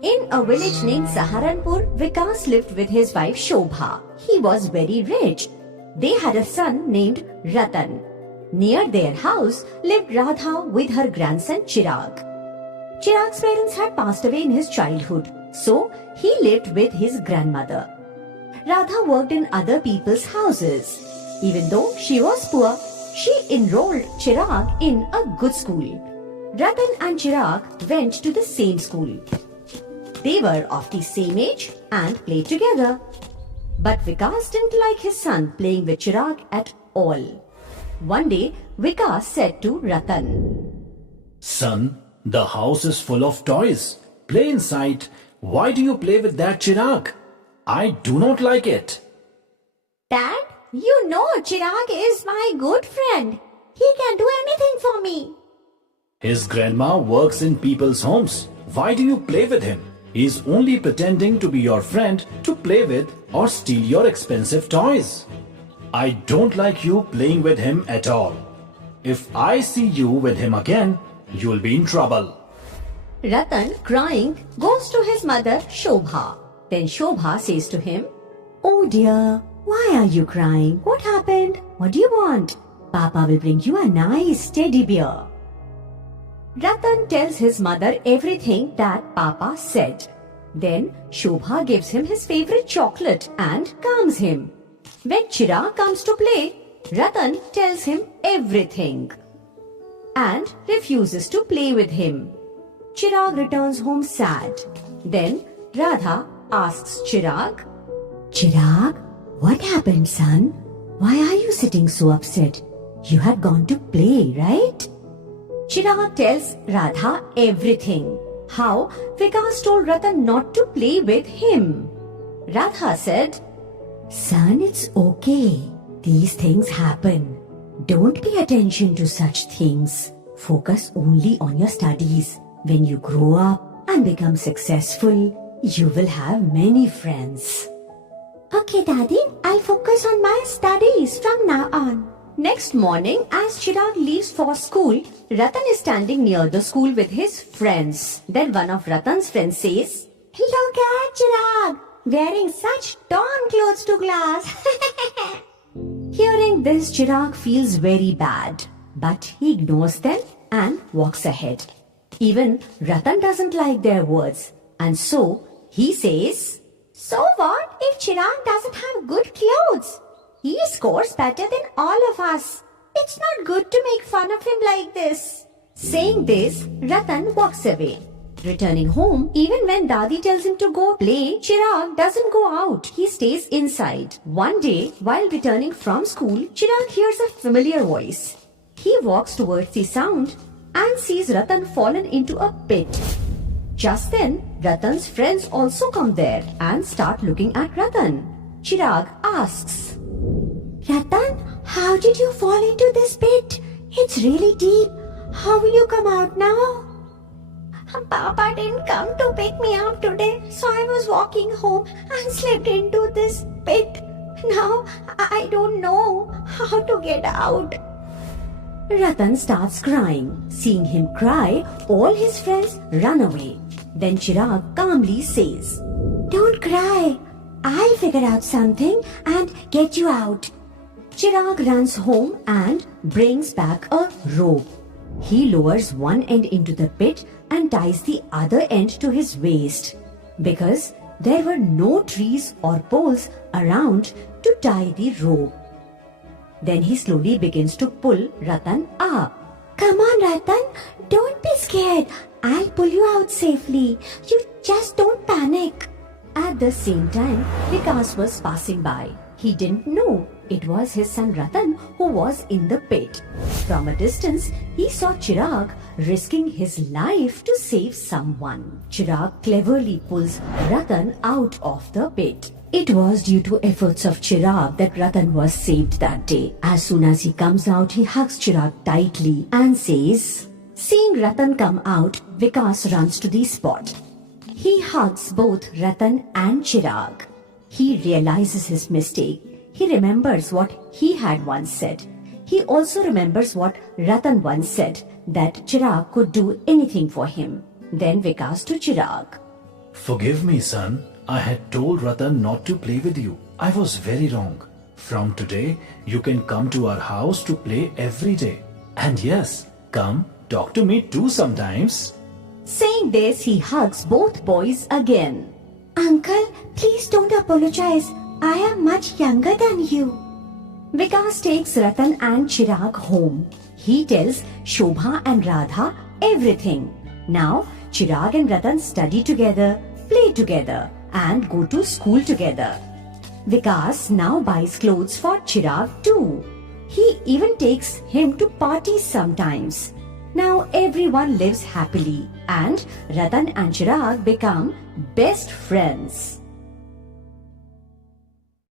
In a village named Saharanpur, Vikas lived with his wife Shobha. He was very rich. They had a son named Ratan. Near their house lived Radha with her grandson Chirag. Chirag's parents had passed away in his childhood, so he lived with his grandmother. Radha worked in other people's houses. Even though she was poor, she enrolled Chirag in a good school. Ratan and Chirag went to the same school. They were of the same age and played together. But Vikas didn't like his son playing with Chirag at all. One day, Vikas said to Ratan, Son, the house is full of toys. Play inside. Why do you play with that Chirag? I do not like it. Dad, you know Chirag is my good friend. He can do anything for me. His grandma works in people's homes. Why do you play with him? He is only pretending to be your friend to play with or steal your expensive toys. I don't like you playing with him at all. If I see you with him again, you'll be in trouble. Ratan, crying, goes to his mother Shobha. Then Shobha says to him, Oh dear, why are you crying? What happened? What do you want? Papa will bring you a nice teddy bear. Ratan tells his mother everything that Papa said. Then Shobha gives him his favorite chocolate and calms him. When Chirag comes to play, Ratan tells him everything and refuses to play with him. Chirag returns home sad. Then Radha asks Chirag, Chirag, what happened, son? Why are you sitting so upset? You had gone to play, right? Chirag tells Radha everything. How Vikas told Ratan not to play with him. Radha said, Son, it's okay. These things happen. Don't pay attention to such things. Focus only on your studies. When you grow up and become successful, you will have many friends. Okay, Daddy, I'll focus on my studies from now on. Next morning, as Chirag leaves for school, Ratan is standing near the school with his friends. Then one of Ratan's friends says, Look at Chirag, wearing such torn clothes to class. Hearing this, Chirag feels very bad, but he ignores them and walks ahead. Even Ratan doesn't like their words, and so he says, So what if Chirag doesn't have good clothes? He scores better than all of us. It's not good to make fun of him like this. Saying this, Ratan walks away. Returning home, even when Dadi tells him to go play, Chirag doesn't go out. He stays inside. One day, while returning from school, Chirag hears a familiar voice. He walks towards the sound and sees Ratan fallen into a pit. Just then, Ratan's friends also come there and start looking at Ratan. Chirag asks, Ratan, how did you fall into this pit? It's really deep. How will you come out now? Papa didn't come to pick me up today, so I was walking home and slipped into this pit. Now I don't know how to get out. Ratan starts crying. Seeing him cry, all his friends run away. Then Chirag calmly says, Don't cry. I'll figure out something and get you out. Chirag runs home and brings back a rope. He lowers one end into the pit and ties the other end to his waist because there were no trees or poles around to tie the rope. Then he slowly begins to pull Ratan up. Come on, Ratan, don't be scared. I'll pull you out safely. You just don't panic. At the same time, Vikas was passing by. He didn't know it was his son Ratan who was in the pit. From a distance, he saw Chirag risking his life to save someone. Chirag cleverly pulls Ratan out of the pit. It was due to efforts of Chirag that Ratan was saved that day. As soon as he comes out, he hugs Chirag tightly and says, Seeing Ratan come out, Vikas runs to the spot. He hugs both Ratan and Chirag. He realizes his mistake. He remembers what he had once said. He also remembers what Ratan once said, that Chirag could do anything for him. Then Vikas to Chirag. Forgive me, son. I had told Ratan not to play with you. I was very wrong. From today, you can come to our house to play every day. And yes, come talk to me too sometimes. Saying this, he hugs both boys again. Uncle, please don't apologize. I am much younger than you. Vikas takes Ratan and Chirag home. He tells Shobha and Radha everything. Now, Chirag and Ratan study together, play together, and go to school together. Vikas now buys clothes for Chirag too. He even takes him to parties sometimes. Now everyone lives happily and Ratan and Chirag become best friends.